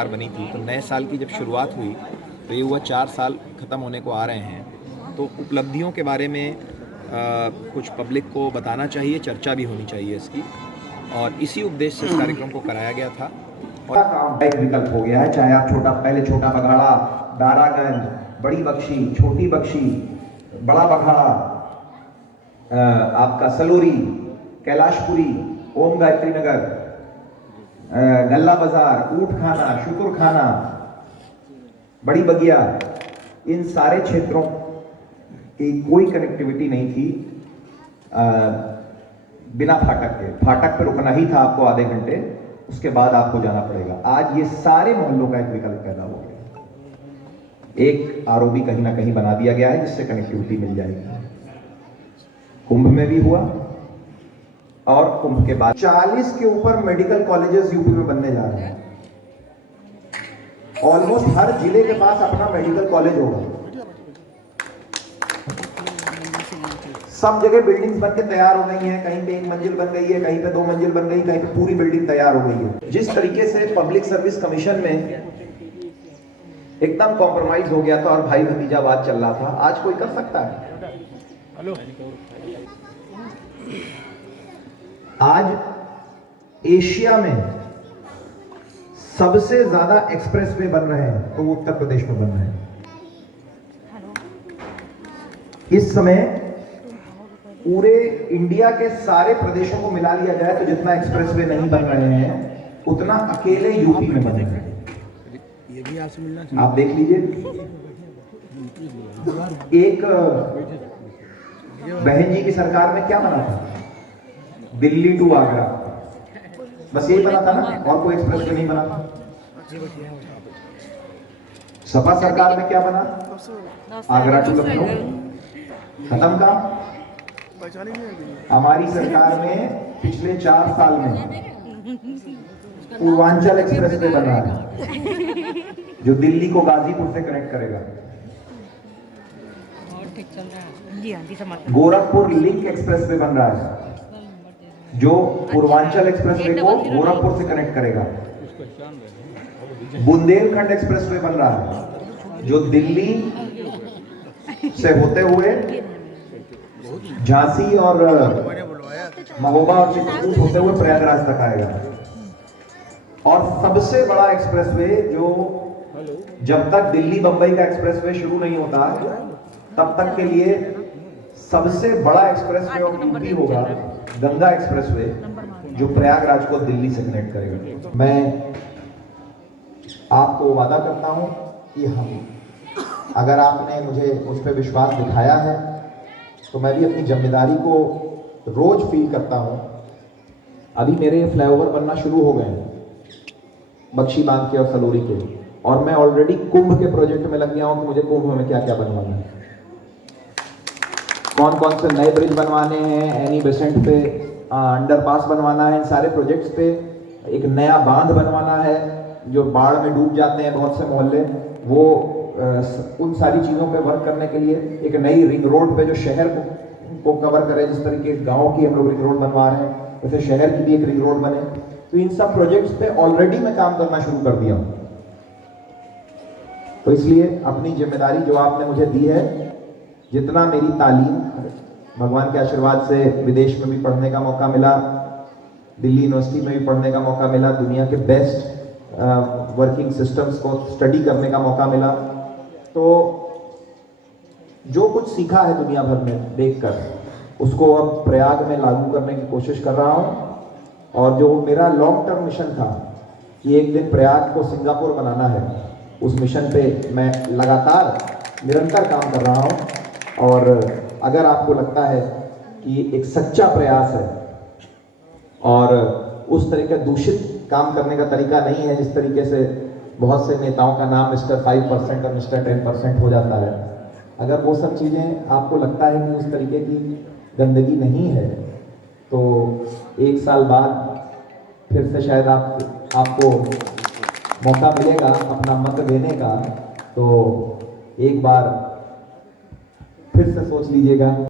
बनी थी, तो नए साल की जब शुरुआत हुई तो ये हुआ 4 साल ख़त्म होने को आ रहे हैं, तो उपलब्धियों के बारे में कुछ पब्लिक को बताना चाहिए, चर्चा भी होनी चाहिए इसकी, और इसी उद्देश्य से इस कार्यक्रम को कराया गया था। और एक विकल्प हो गया है, चाहे आप पहले छोटा बघाड़ा, दारागंज, बड़ी बख्शी, छोटी बख्शी, बड़ा बघाड़ा, आपका सलोरी, कैलाशपुरी, ओम गायत्री नगर, गल्ला बाजार, ऊंट खाना, शुकुर खाना, बड़ी बगिया, इन सारे क्षेत्रों की कोई कनेक्टिविटी नहीं थी बिना फाटक के। फाटक पर रुकना ही था आपको आधे घंटे, उसके बाद आपको जाना पड़ेगा। आज ये सारे मोहल्लों का एक विकल्प पैदा हो गया, एक आरओबी कहीं ना कहीं बना दिया गया है जिससे कनेक्टिविटी मिल जाएगी। कुंभ में भी हुआ, और कुंभ के बाद 40 के ऊपर मेडिकल कॉलेजेस यूपी में बनने जा रहे हैं। ऑलमोस्ट हर जिले के पास अपना मेडिकल कॉलेज होगा। सब जगह बिल्डिंग्स बन के तैयार हो गई हैं, कहीं पे 1 मंजिल बन गई है, कहीं पे 2 मंजिल बन गई, कहीं पे पूरी बिल्डिंग तैयार हो गई है। जिस तरीके से पब्लिक सर्विस कमीशन में एकदम कॉम्प्रोमाइज हो गया था और भाई भतीजावाद चल रहा था, आज कोई कर सकता है? हेलो, आज एशिया में सबसे ज्यादा एक्सप्रेसवे बन रहे हैं तो वो उत्तर प्रदेश में बन रहे हैं। इस समय पूरे इंडिया के सारे प्रदेशों को मिला लिया जाए तो जितना एक्सप्रेसवे नहीं बन रहे हैं उतना अकेले यूपी में बन रहे हैं। आप देख लीजिए, एक बहन जी की सरकार में क्या बना था? दिल्ली टू आगरा, बस यही बना था ना, और कोई एक्सप्रेसवे नहीं बना था। सपा सरकार में क्या बना? आगरा टू लखनऊ, खत्म काम। हमारी सरकार में पिछले 4 साल में पूर्वांचल एक्सप्रेसवे बन रहा है जो दिल्ली को गाजीपुर से कनेक्ट करेगा। गोरखपुर लिंक एक्सप्रेसवे बन रहा है जो पूर्वांचल एक्सप्रेसवे को गोरखपुर से कनेक्ट करेगा। बुंदेलखंड एक्सप्रेसवे बन रहा है जो दिल्ली से होते हुए झांसी और महोबा और चित्रकूट होते हुए प्रयागराज तक आएगा। और सबसे बड़ा एक्सप्रेसवे जो जब तक दिल्ली बंबई का एक्सप्रेसवे शुरू नहीं होता तब तक के लिए सबसे बड़ा एक्सप्रेसवे ऑफ यूपी होगा गंगा एक्सप्रेसवे, जो प्रयागराज को दिल्ली से कनेक्ट करेगा। मैं आपको वादा करता हूं कि अगर आपने मुझे उस पर विश्वास दिखाया है तो मैं भी अपनी जिम्मेदारी को रोज फील करता हूं। अभी मेरे फ्लाईओवर बनना शुरू हो गए हैं, बख्शी बांध के और सलोरी के, और मैं ऑलरेडी कुंभ के प्रोजेक्ट में लग गया हूं कि मुझे कुंभ में क्या क्या बनवाना है, कौन कौन से नए ब्रिज बनवाने हैं, एनी बेसेंट पे अंडरपास बनवाना है, इन सारे प्रोजेक्ट्स पे एक नया बांध बनवाना है जो बाढ़ में डूब जाते हैं बहुत से मोहल्ले, वो उन सारी चीज़ों पे वर्क करने के लिए एक नई रिंग रोड पे जो शहर को कवर करे, जिस तरीके गांव की हम लोग रिंग रोड बनवा रहे हैं वैसे शहर की भी एक रिंग रोड बने। तो इन सब प्रोजेक्ट्स पे ऑलरेडी मैं काम करना शुरू कर दिया हूँ। तो इसलिए अपनी जिम्मेदारी जो आपने मुझे दी है, जितना मेरी तालीम, भगवान के आशीर्वाद से विदेश में भी पढ़ने का मौका मिला, दिल्ली यूनिवर्सिटी में भी पढ़ने का मौका मिला, दुनिया के बेस्ट वर्किंग सिस्टम्स को स्टडी करने का मौका मिला, तो जो कुछ सीखा है दुनिया भर में देखकर उसको अब प्रयाग में लागू करने की कोशिश कर रहा हूँ। और जो मेरा लॉन्ग टर्म मिशन था कि एक दिन प्रयाग को सिंगापुर बनाना है, उस मिशन पे मैं लगातार निरंतर काम कर रहा हूँ। और अगर आपको लगता है कि एक सच्चा प्रयास है और उस तरह का दूषित काम करने का तरीका नहीं है जिस तरीके से बहुत से नेताओं का नाम मिस्टर 5% और मिस्टर 10% हो जाता है, अगर वो सब चीज़ें आपको लगता है कि उस तरीके की गंदगी नहीं है, तो 1 साल बाद फिर से शायद आपको मौका मिलेगा अपना मत देने का, तो एक बार फिर से सोच लीजिएगा।